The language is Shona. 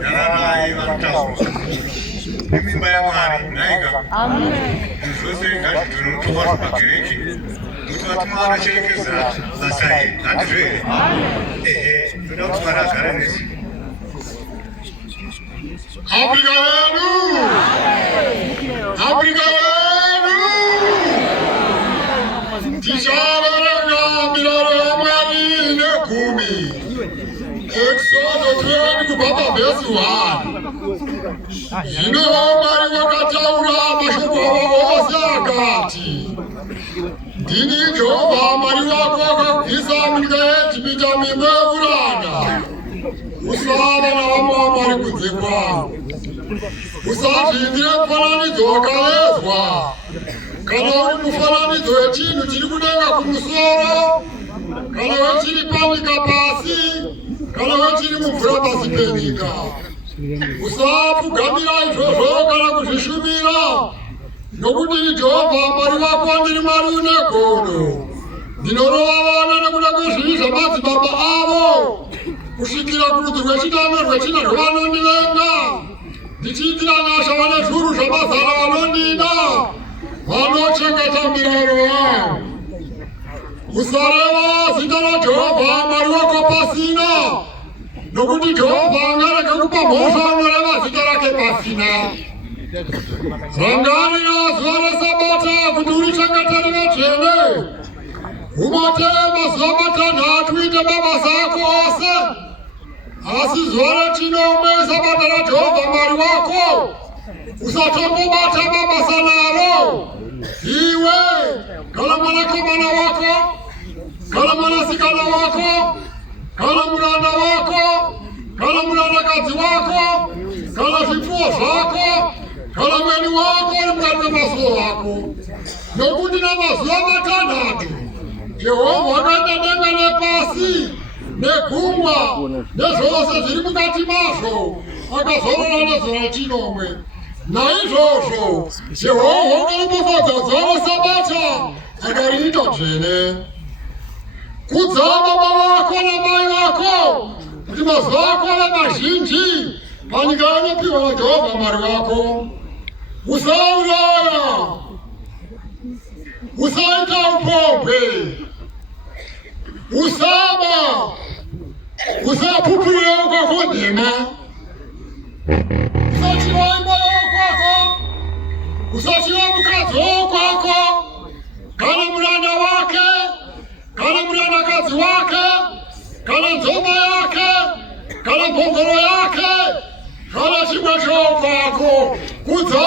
Garai vantazo. Mimba ya Mwari naiga. Amen. Zose ngati tunotuwa tupagereki. Mutuma wanacherekeza Basai. Nandizve. Amen. Tunotwara garanesi. Afrika yenu. Afrika yenu. Tishabaranga miraro ya Mwari nekumi. Exodo 3 kubaba verse 1. Ine Mwari wakataura mashoko ose akati. Ndini Jehova Mwari wako akabvisa nyika yeJibhita mimba yeuranda. Usava na Mwari kunze kwangu. Usazviitire mufananidzo wakavezwa. Kana uri mufananidzo wechinhu chiri kudenga kumusoro, kana wechiri panyika pasi, kana wechiri mumvura pasi penyika. Usapfugamira izvozvo kana kuzvishumira, nokuti Jehovha Mwari wako ndiri Mwari une godo. Ndinorova vana nekuda kwezvivi zvamadzibaba avo, kusvikira kurudzi rwechitano rwechina rwevanondivenga, ndichiitira nyasha vane zviuru zvamazara vanondida, vanochengeta mirayiro yavo. Usareva zita raJehovha Mwari wako pasina, nokuti Jehovha angarege kupa mhosva anoreva zita rake pasina. Rangarira zuva reSabata kuti urichengeterere tsvene. Ubate mazuva matanhatu uite mabasa ako ose. Asi zuva rechinomwe Sabata raJehovha Mwari wako usatombobata mabasa naro. Iwe kana mwanakomana wako, kana mwanasikana wako, kana muranda wako, kana murandakadzi wako, kana zvipfuwo zvako, kana mweni wako uri mukati memasuo ako. Nokuti namazuva matanhatu Jehovha akaita denga nepasi negungwa nezvose zviri mukati mazvo, akazorora nezuva rechinomwe. Naizvozvo Jehovha akaropafadza zuva reSabata akariita dzvene. Kudza baba vako namai vako kuti mazuva ako ave mazhinji panyika yaunopiwa naJehovha Mwari wako. Usauraya, usaita upombwe, usaba, usapupurira ukakodhema, usachiva imba yokwako, usachiva mukadzi wokwako, kana muranda wake, kana murandakadzi wake, kana nzoma yake, kana mbongoro yake, kana chimwe chokwako. Kudza